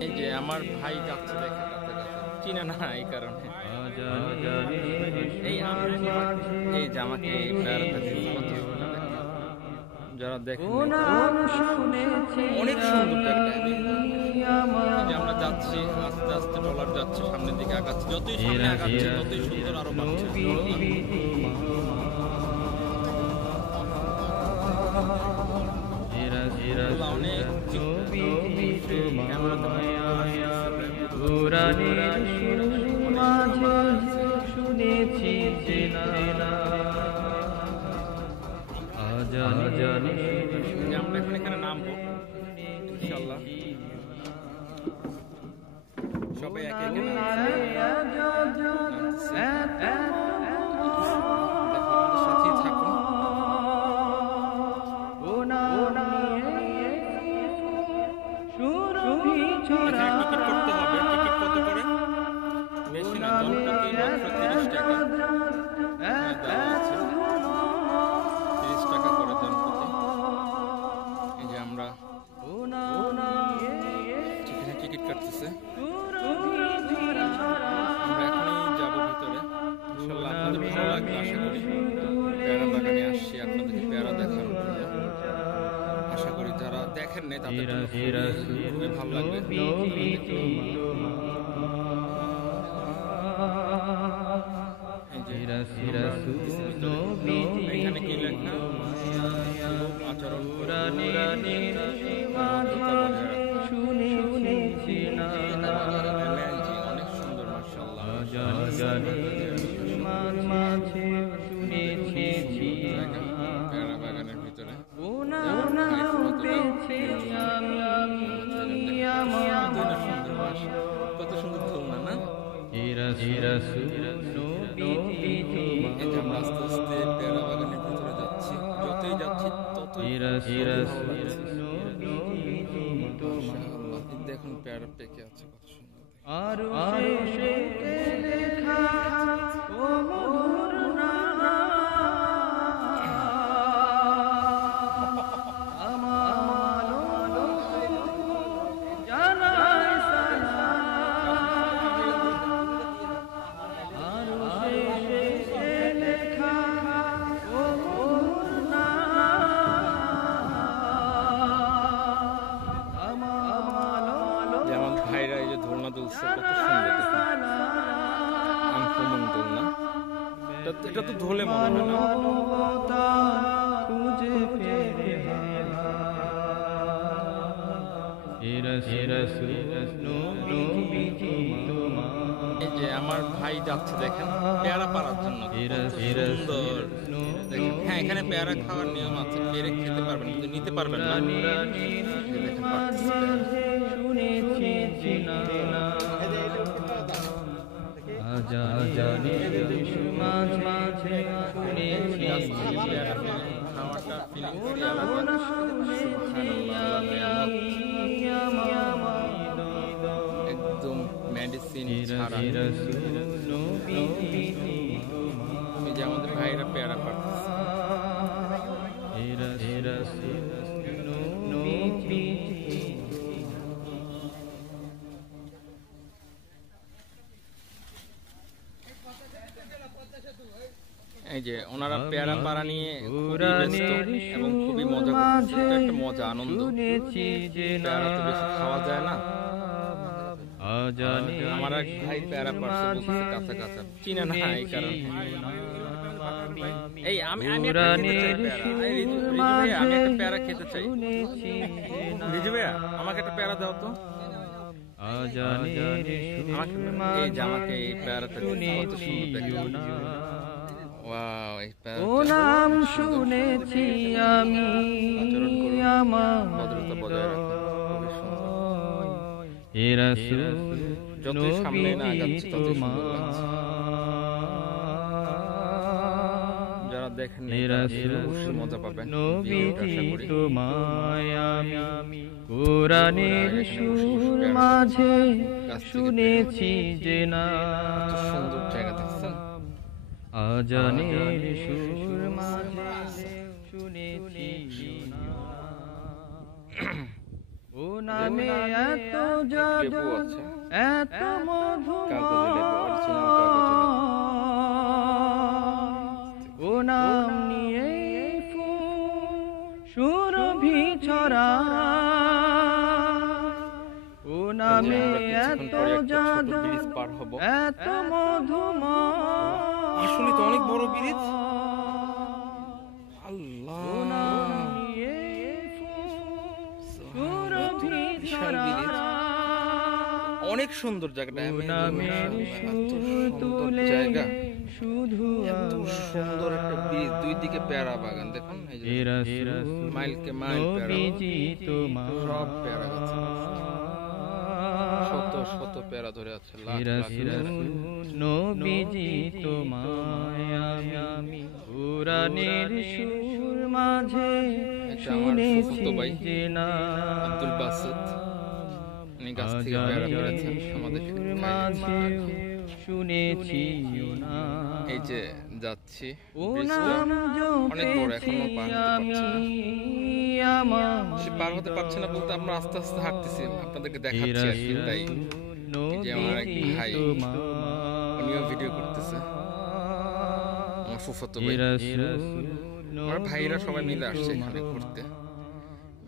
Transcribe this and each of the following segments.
এই যে আমার ভাই যাচ্ছে দেখে চিনে না এই কারণে এই এই জামাকে যারা দেখেন অনেক সুন্দর যে আমরা যাচ্ছি আস্তে আস্তে ডলার যাচ্ছে সামনের দিকে আগাচ্ছে যতই সামনে আগাচ্ছে ততই সুন্দর আরো বাড়ছে শুনেছি আমরা এখন এখানে নামবো ইনশাআল্লাহ সবাই একে একে সাথে থাকুন টিকিট করতে হবে টিকিট কত করে বেশি না জনপ্রতি মাত্র 30 টাকা দেওয়া আছে 30 টাকা করে জনপ্রতি এই যে আমরা টিকিট কাটতেছে আমরা এখনই যাব ভিতরে ইনশাআল্লাহ আপনাদের ভালো লাগবে আশা করি পেয়ারা বাগানে আসছি আপনাদেরকে পেয়ারা দেখানোর জন্য আশা করি যারা দেখেন নাই তাদের খুবই ভালো লাগবে এখানে কি লেখা আচরণ অনেক সুন্দর পেয়ারা বাগানের ভিতরে কত সুন্দর তুলনা না আমরা আস্তে আস্তে পেয়ারা বাগানের ভিতরে যাচ্ছি যতই যাচ্ছি ততই দেখুন পেয়ারা পেকে আছে কত ভাইরা এই যে দোলনা দুলছে কত সুন্দর আনকমন দোলনা এটা তো ধোলে মনে হয় না এই যে আমার ভাই যাচ্ছে দেখেন পেয়ারা পাড়ার জন্য সুন্দর দেখেন হ্যাঁ এখানে পেয়ারা খাওয়ার নিয়ম আছে পেরে খেতে পারবেন কিন্তু নিতে পারবেন না একদম মেডিসিন ছাড়া এই যে আমাদের ভাইরা পেয়ারা পাচ্ছে এই যে ওনারা পেয়ারা পাড়া নিয়ে এবং খুবই মজা করছে একটা মজা আনন্দ পেয়ারা তো বেশি খাওয়া যায় না আমার এক ভাই পেয়ারা পাড়ছে বলছে কাঁচা কাঁচা চিনে না এই কারণে এই আমি একটা পেয়ারা খেতে চাই রিজু ভাইয়া আমাকে একটা পেয়ারা দাও তো এই জামাকে এই পেয়ারাটা কত সুন্দর ও নাম শুনেছি আমি আমার ভদ্রতা বজায় রাখা যতই সামনে না যাচ্ছে ততই সুন্দর লাগছে যারা দেখেন অবশ্যই মজা পাবেন কোরআনের সুর মাঝে শুনেছি যে না সুন্দর জায়গা দেখছেন আজানের সুর মাঝে শুনেছি নামে এত জাদু, লেবু আছে, এত মধু, কাগজে লেবু, অরিজিনাল কাগজে লেবু। ও নাম নিয়ে ফুল সুরভি ছড়া, ও নামে এত জাদু, ব্রিজ পার হব। এত মধুময়, আসলে তো অনেক বড় ব্রিজ। আল্লাহ, বিশাল ব্রিজ, অনেক সুন্দর জায়গাটা। সুন্দর জায়গা, শুধু এত সুন্দর একটা ব্রিজ, দুই দিকে পেয়ারা বাগান দেখুন, মাইলকে মাইল পেয়ারা, সব পেয়ারা গাছ, শত শত পেয়ারা ধরে আছে, লাখ লাখ পেয়ারা। নবীজি তোমায় আমি কুরআনের সুর মাঝে শুনেছি যে না, আব্দুল বাসিত উনি গাছ থেকে পেয়ারা পেরেছেন, আমাদেরকে মাঝে শুনেছি না। এই যে যাচ্ছি, ও ব্রিজটা নাম অনেক বড়, এখনো পার হতে পারছি না। আমার সে পার হতে পারছে না বলতে আমরা আস্তে আস্তে হাঁটতেছি, আপনাদেরকে দেখাচ্ছি আর কি। তাই এই যে আমার এক ভাই, উনিও ভিডিও করতেছে, আমার ফুফাতো ভাই, আমার ভাইরা সবাই মিলে আসছে এখানে ঘুরতে।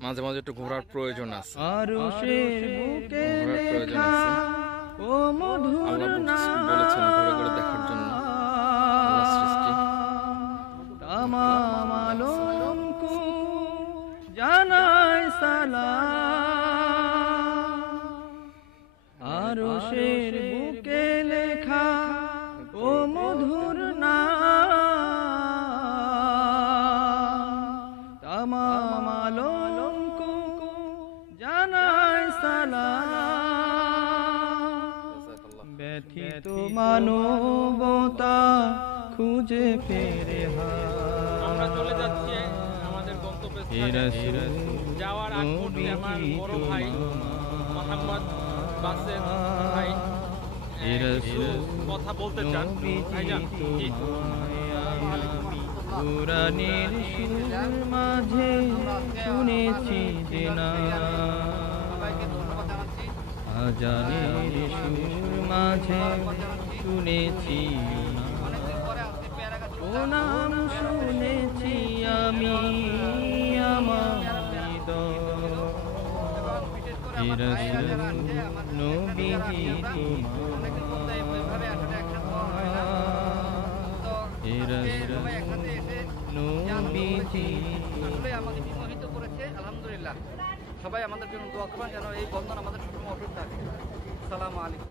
মাঝে মাঝে একটু ঘোরার প্রয়োজন আছে, ঘোরার প্রয়োজন আছে। আল্লাহ বলেছেন ঘুরে ঘুরে দেখার জন্য, আল্লাহ সৃষ্টি। তামাম আলমকে জানাই সালাম, আরশের বুকে লেখা ও মধুর নাম, তামাম আলমকে জানাই সালাম। ব্যথিত মানবতা খুঁজে ফেরে আমরা চলে যাচ্ছি আমাদের গন্তব্যস্থানে। যাওয়ার আগ মুহূর্তে আমার বড় ভাই মোহাম্মদ বাসেত ভাই কিছু কথা বলতে চান। ভাইজান, জি। কুরআনের সুর মাঝে শুনেছি যে না, আজানের সুর মাঝে শুনেছি না, ও নাম শুনেছি আমি আমার হৃদয়, নবীজি নবীজি আমাকে বিমোহিত করেছে। আলহামদুলিল্লাহ, সবাই আমাদের জন্য দোয়া করবেন যেন এই বন্ধন আমাদের সবসময় অটুট থাকে। আসসালামু আলাইকুম।